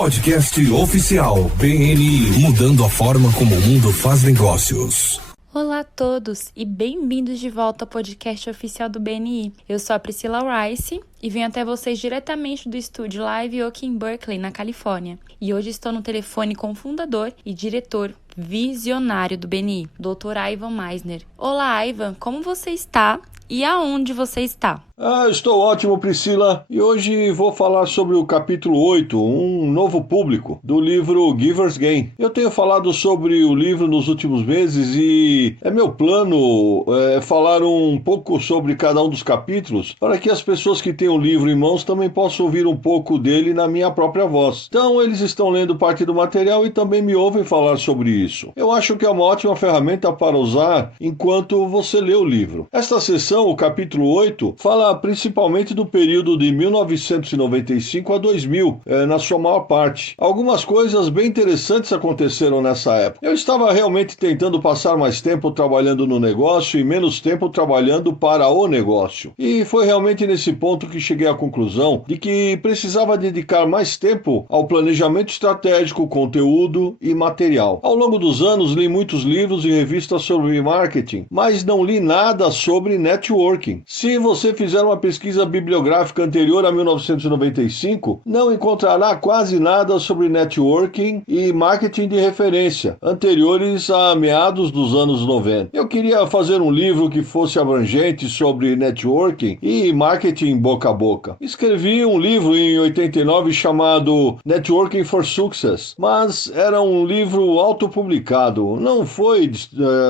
Podcast oficial BNI, mudando a forma como o mundo faz negócios. Olá a todos e bem-vindos de volta ao podcast oficial do BNI. Eu sou a Priscila Rice e venho até vocês diretamente do estúdio Live Oak em Berkeley, na Califórnia. E hoje estou no telefone com o fundador e diretor visionário do BNI, Dr. Ivan Misner. Olá, Ivan, como você está e aonde você está? Estou ótimo, Priscila, e hoje vou falar sobre o capítulo 8, um novo público, do livro Giver's Gain. Eu tenho falado sobre o livro nos últimos meses e é meu plano falar um pouco sobre cada um dos capítulos para que as pessoas que têm o livro em mãos também possam ouvir um pouco dele na minha própria voz. Então, eles estão lendo parte do material e também me ouvem falar sobre isso. Eu acho que é uma ótima ferramenta para usar enquanto você lê o livro. Esta sessão, o capítulo 8, fala principalmente do período de 1995 a 2000, na sua maior parte. Algumas coisas bem interessantes aconteceram nessa época. Eu estava realmente tentando passar mais tempo trabalhando no negócio e menos tempo trabalhando para o negócio. E foi realmente nesse ponto que cheguei à conclusão de que precisava dedicar mais tempo ao planejamento estratégico, conteúdo e material. Ao longo dos anos, li muitos livros e revistas sobre marketing, mas não li nada sobre networking. Se você fizer uma pesquisa bibliográfica anterior a 1995, não encontrará quase nada sobre networking e marketing de referência, anteriores a meados dos anos 90. Eu queria fazer um livro que fosse abrangente sobre networking e marketing boca a boca. Escrevi um livro em 89 chamado Networking for Success, mas era um livro autopublicado, não foi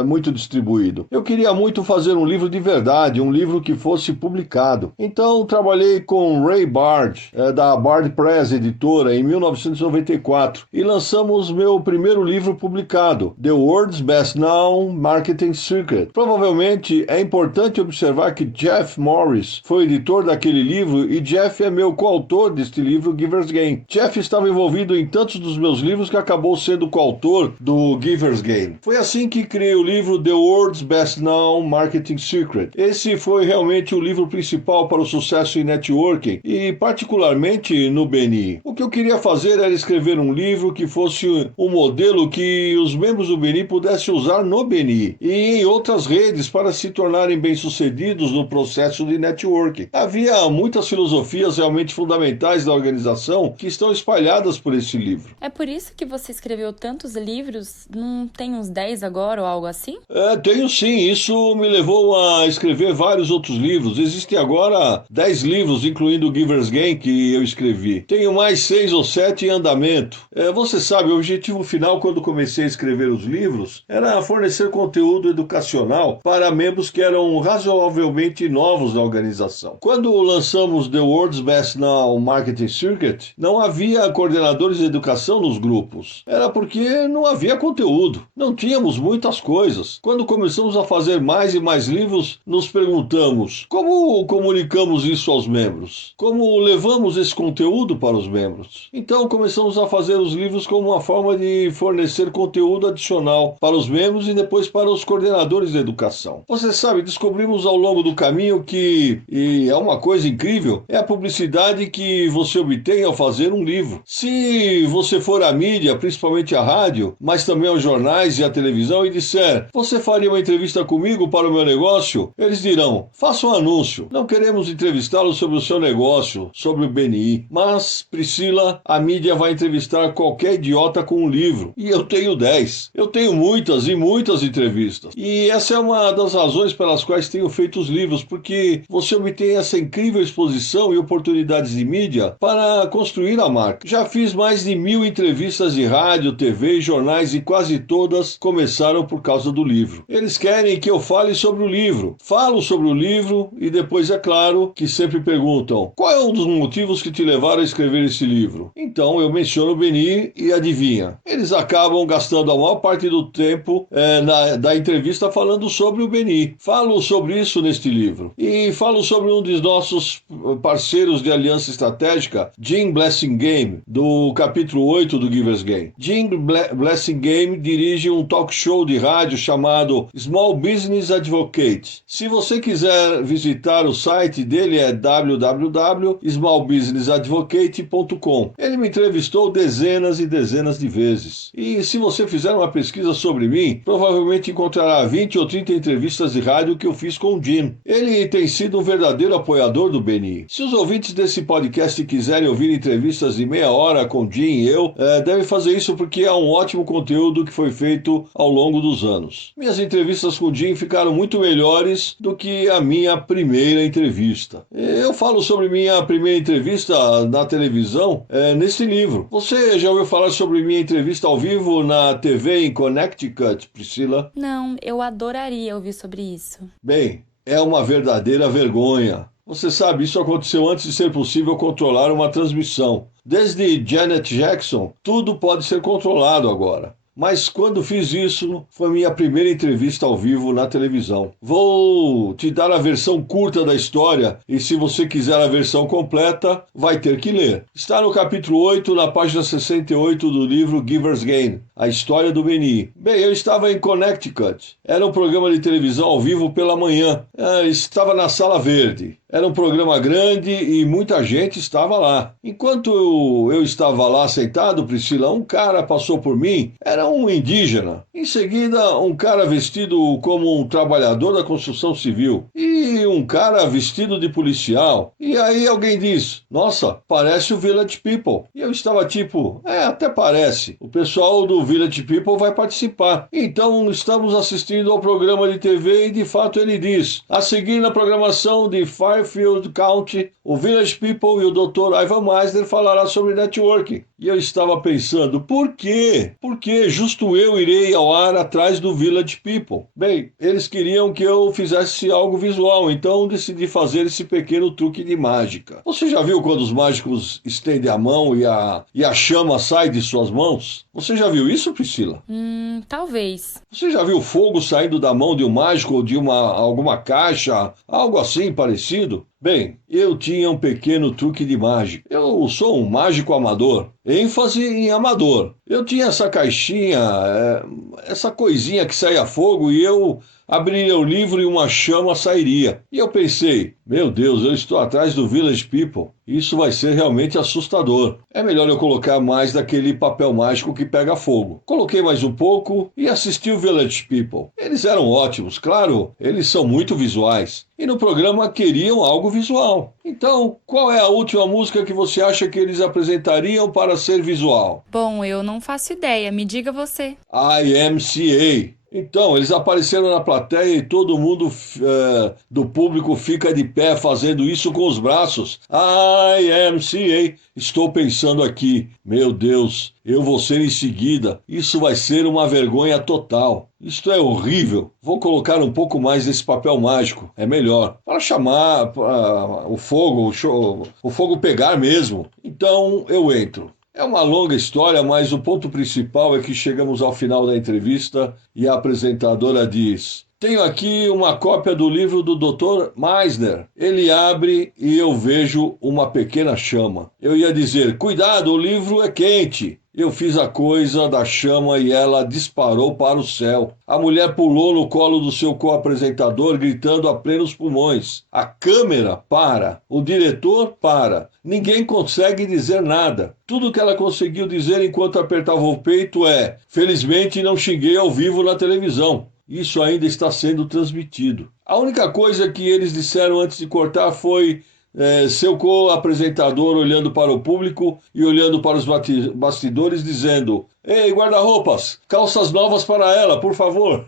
muito distribuído. Eu queria muito fazer um livro de verdade, um livro que fosse publicado. Então, trabalhei com Ray Bard, da Bard Press Editora, em 1994, e lançamos meu primeiro livro publicado, The World's Best Known Marketing Secret. Provavelmente é importante observar que Jeff Morris foi editor daquele livro e Jeff é meu coautor deste livro, Giver's Gain. Jeff estava envolvido em tantos dos meus livros que acabou sendo coautor do Giver's Gain. Foi assim que criei o livro The World's Best Known Marketing Secret. Esse foi realmente o livro principal para o sucesso em networking e particularmente no BNI. O que eu queria fazer era escrever um livro que fosse um modelo que os membros do BNI pudessem usar no BNI e em outras redes para se tornarem bem-sucedidos no processo de networking. Havia muitas filosofias realmente fundamentais da organização que estão espalhadas por esse livro. É por isso que você escreveu tantos livros? Não tem uns 10 agora ou algo assim? Tenho sim. Isso me levou a escrever vários outros livros. Existem agora 10 livros, incluindo o Giver's Gain, que eu escrevi. Tenho mais 6 ou 7 em andamento. Você sabe, o objetivo final, quando comecei a escrever os livros, era fornecer conteúdo educacional para membros que eram razoavelmente novos na organização. Quando lançamos The World's Best Now Marketing Circuit, não havia coordenadores de educação nos grupos. Era porque não havia conteúdo. Não tínhamos muitas coisas. Quando começamos a fazer mais e mais livros, nos perguntamos: como comunicamos isso aos membros? Como levamos esse conteúdo para os membros? Então começamos a fazer os livros como uma forma de fornecer conteúdo adicional para os membros e depois para os coordenadores de educação. Você sabe, descobrimos ao longo do caminho que, e é uma coisa incrível, é a publicidade que você obtém ao fazer um livro. Se você for à mídia, principalmente à rádio, mas também aos jornais e à televisão e disser: você faria uma entrevista comigo para o meu negócio? Eles dirão: faça um anúncio. Não queremos entrevistá-lo sobre o seu negócio, sobre o BNI. Mas, Priscila, a mídia vai entrevistar qualquer idiota com um livro. E eu tenho 10. Eu tenho muitas e muitas entrevistas. E essa é uma das razões pelas quais tenho feito os livros, porque você obtém essa incrível exposição e oportunidades de mídia para construir a marca. Já fiz mais de 1000 entrevistas de rádio, TV e jornais e quase todas começaram por causa do livro. Eles querem que eu fale sobre o livro. Falo sobre o livro e depois, é claro, que sempre perguntam: qual é um dos motivos que te levaram a escrever esse livro? Então eu menciono o BNI e adivinha? Eles acabam gastando a maior parte do tempo da entrevista falando sobre o BNI. Falo sobre isso neste livro. E falo sobre um dos nossos parceiros de aliança estratégica, Jim Blessingame, do capítulo 8 do Giver's Gain. Jim Blessingame dirige um talk show de rádio chamado Small Business Advocate. Se você quiser visitar o site dele é www.smallbusinessadvocate.com. Ele me entrevistou dezenas e dezenas de vezes. E se você fizer uma pesquisa sobre mim, provavelmente encontrará 20 ou 30 entrevistas de rádio que eu fiz com o Jim. Ele tem sido um verdadeiro apoiador do BNI. Se os ouvintes desse podcast quiserem ouvir entrevistas de meia hora com o Jim e eu, devem fazer isso porque é um ótimo conteúdo que foi feito ao longo dos anos. Minhas entrevistas com o Jim ficaram muito melhores do que a minha primeira entrevista. Eu falo sobre minha primeira entrevista na televisão nesse livro. Você já ouviu falar sobre minha entrevista ao vivo na TV em Connecticut, Priscila? Não, eu adoraria ouvir sobre isso. Bem, é uma verdadeira vergonha. Você sabe, isso aconteceu antes de ser possível controlar uma transmissão. Desde Janet Jackson, tudo pode ser controlado agora. Mas quando fiz isso, foi minha primeira entrevista ao vivo na televisão. Vou te dar a versão curta da história e se você quiser a versão completa, vai ter que ler. Está no capítulo 8, na página 68 do livro Giver's Gain, a história do BNI. Bem, eu estava em Connecticut. Era um programa de televisão ao vivo pela manhã. Estava na Sala Verde. Era um programa grande e muita gente estava lá. Enquanto eu estava lá sentado, Priscila, um cara passou por mim. Era um indígena. Em seguida, um cara vestido como um trabalhador da construção civil. E um cara vestido de policial. E aí alguém diz, nossa, parece o Village People. E eu estava tipo, até parece. O pessoal do Village People vai participar. Então, estamos assistindo ao programa de TV e de fato ele diz, a seguir na programação de Fairfield County, o Village People e o Dr. Ivan Meisner falará sobre networking. E eu estava pensando, por quê? Por que justo eu irei ao ar atrás do Village People? Bem, eles queriam que eu fizesse algo visual, então decidi fazer esse pequeno truque de mágica. Você já viu quando os mágicos estendem a mão e a chama sai de suas mãos? Você já viu isso, Priscila? Talvez. Você já viu fogo saindo da mão de um mágico ou de alguma caixa? Algo assim parecido? Bem, eu tinha um pequeno truque de mágica. Eu sou um mágico amador. ênfase em amador. Eu tinha essa caixinha, essa coisinha que saía fogo e eu abriria o livro e uma chama sairia. E eu pensei, meu Deus, eu estou atrás do Village People. Isso vai ser realmente assustador. É melhor eu colocar mais daquele papel mágico que pega fogo. Coloquei mais um pouco e assisti o Village People. Eles eram ótimos, claro, eles são muito visuais. E no programa queriam algo visual. Então, qual é a última música que você acha que eles apresentariam para ser visual? Bom, eu não faço ideia, me diga você. IMCA. Então, eles apareceram na plateia e todo mundo do público fica de pé fazendo isso com os braços. IMCA. Estou pensando aqui, meu Deus, eu vou ser em seguida. Isso vai ser uma vergonha total. Isto é horrível. Vou colocar um pouco mais desse papel mágico. É melhor. Para chamar o fogo pegar mesmo. Então, eu entro. É uma longa história, mas o ponto principal é que chegamos ao final da entrevista e a apresentadora diz: tenho aqui uma cópia do livro do Dr. Meisner. Ele abre e eu vejo uma pequena chama. Eu ia dizer, cuidado, o livro é quente. Eu fiz a coisa da chama e ela disparou para o céu. A mulher pulou no colo do seu co-apresentador, gritando a plenos pulmões. A câmera para. O diretor para. Ninguém consegue dizer nada. Tudo que ela conseguiu dizer enquanto apertava o peito é: felizmente não xinguei ao vivo na televisão. Isso ainda está sendo transmitido. A única coisa que eles disseram antes de cortar foi seu co-apresentador olhando para o público e olhando para os bastidores dizendo: ei, guarda-roupas, calças novas para ela, por favor.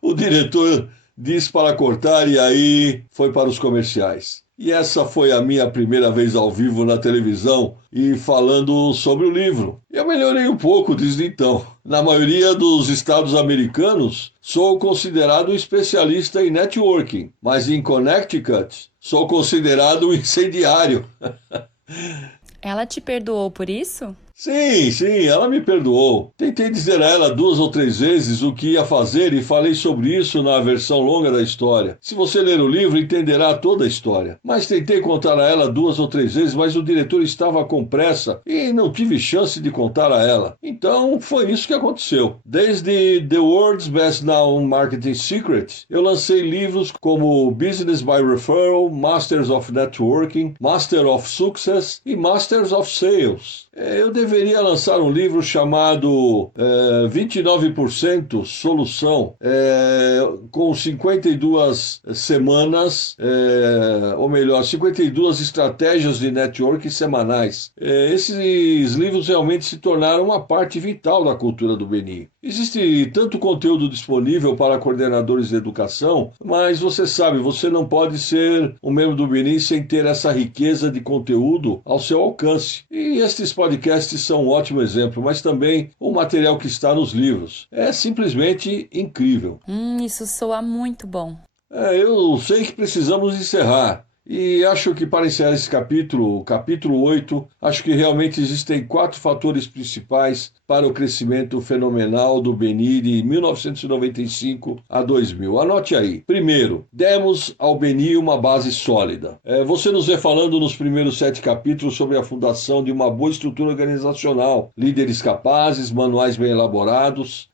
O diretor disse para cortar e aí foi para os comerciais. E essa foi a minha primeira vez ao vivo na televisão e falando sobre o livro. Eu melhorei um pouco desde então. Na maioria dos estados americanos, sou considerado um especialista em networking, mas em Connecticut, sou considerado um incendiário. Ela te perdoou por isso? Sim, ela me perdoou. Tentei dizer a ela 2 ou 3 vezes o que ia fazer e falei sobre isso na versão longa da história. Se você ler o livro, entenderá toda a história. Mas tentei contar a ela 2 ou 3 vezes, mas o diretor estava com pressa e não tive chance de contar a ela. Então, foi isso que aconteceu. Desde The World's Best Known Marketing Secret, eu lancei livros como Business by Referral, Masters of Networking, Master of Success e Masters of Sales. Eu deveria lançar um livro chamado 29% Solução, com 52 semanas, ou melhor, 52 estratégias de networking semanais. Esses livros realmente se tornaram uma parte vital da cultura do BNI. Existe tanto conteúdo disponível para coordenadores de educação, mas você sabe, você não pode ser um membro do BNI sem ter essa riqueza de conteúdo ao seu alcance. E estes podcasts são um ótimo exemplo, mas também o material que está nos livros. É simplesmente incrível. Isso soa muito bom. Eu sei que precisamos encerrar. E acho que para encerrar esse capítulo 8, acho que realmente existem 4 fatores principais para o crescimento fenomenal do BNI de 1995 a 2000. Anote aí. Primeiro, demos ao BNI uma base sólida. Você nos vê falando nos primeiros 7 capítulos sobre a fundação de uma boa estrutura organizacional, líderes capazes, manuais bem elaborados.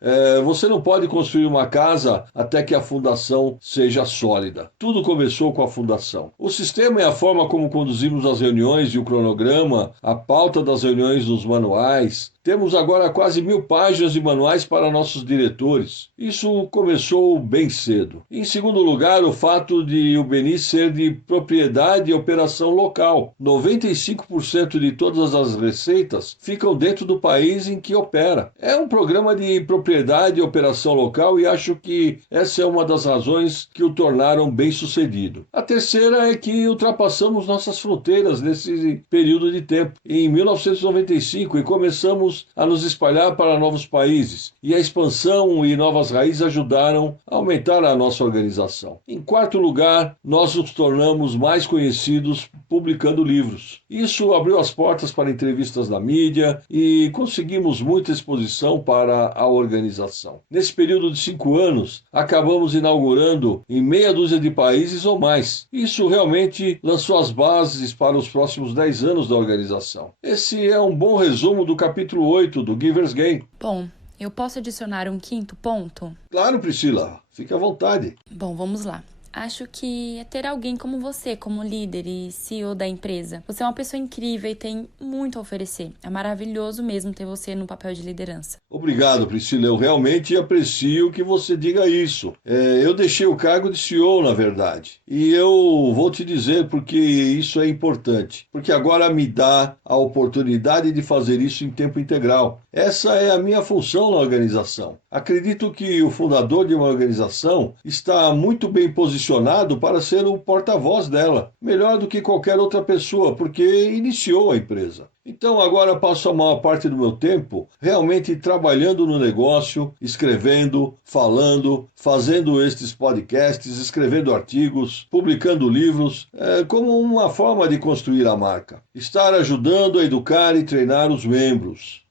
Você não pode construir uma casa até que a fundação seja sólida. Tudo começou com a fundação. O sistema é a forma como conduzimos as reuniões e o cronograma, a pauta das reuniões nos manuais. Temos agora quase 1000 páginas de manuais para nossos diretores. Isso começou bem cedo. Em segundo lugar, o fato de o BNI ser de propriedade e operação local. 95% de todas as receitas ficam dentro do país em que opera. É um programa de propriedade e operação local e acho que essa é uma das razões que o tornaram bem sucedido. A terceira é que ultrapassamos nossas fronteiras nesse período de tempo. Em 1995, e começamos a nos espalhar para novos países, e a expansão e novas raízes ajudaram a aumentar a nossa organização. Em quarto lugar, nós nos tornamos mais conhecidos publicando livros. Isso abriu as portas para entrevistas na mídia e conseguimos muita exposição para a organização. Nesse período de 5 anos, acabamos inaugurando em meia dúzia de países ou mais. Isso realmente lançou as bases para os próximos 10 anos da organização. Esse é um bom resumo do capítulo 8 do Giver's Gain. Bom, eu posso adicionar um 5º ponto? Claro, Priscila. Fique à vontade. Bom, vamos lá. Acho que é ter alguém como você, como líder e CEO da empresa. Você é uma pessoa incrível e tem muito a oferecer. É maravilhoso mesmo ter você no papel de liderança. Obrigado, Priscila. Eu realmente aprecio que você diga isso. Eu deixei o cargo de CEO, na verdade. E eu vou te dizer porque isso é importante. Porque agora me dá a oportunidade de fazer isso em tempo integral. Essa é a minha função na organização. Acredito que o fundador de uma organização está muito bem posicionado para ser o porta-voz dela, melhor do que qualquer outra pessoa, porque iniciou a empresa. Então agora passo a maior parte do meu tempo realmente trabalhando no negócio, escrevendo, falando, fazendo estes podcasts, escrevendo artigos, publicando livros, como uma forma de construir a marca. Estar ajudando a educar e treinar os membros.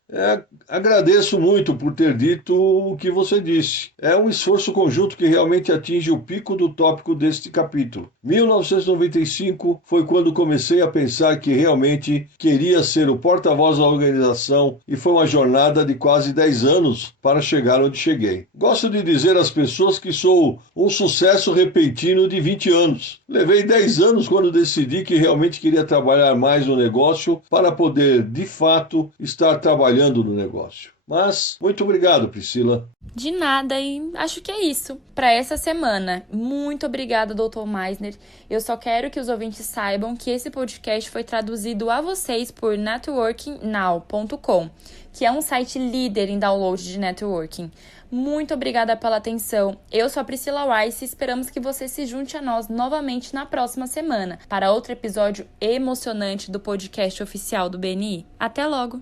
Agradeço muito por ter dito o que você disse. É um esforço conjunto que realmente atinge o pico do tópico deste capítulo. 1995 foi quando comecei a pensar que realmente queria ser o porta-voz da organização e foi uma jornada de quase 10 anos para chegar onde cheguei. Gosto de dizer às pessoas que sou um sucesso repentino de 20 anos. Levei 10 anos quando decidi que realmente queria trabalhar mais no negócio para poder, de fato, estar trabalhando no negócio. Mas, muito obrigado, Priscila. De nada, e acho que é isso para essa semana. Muito obrigada, Dr. Meisner. Eu só quero que os ouvintes saibam que esse podcast foi traduzido a vocês por networkingnow.com, que é um site líder em download de networking. Muito obrigada pela atenção. Eu sou a Priscila Rice e esperamos que você se junte a nós novamente na próxima semana para outro episódio emocionante do podcast oficial do BNI. Até logo!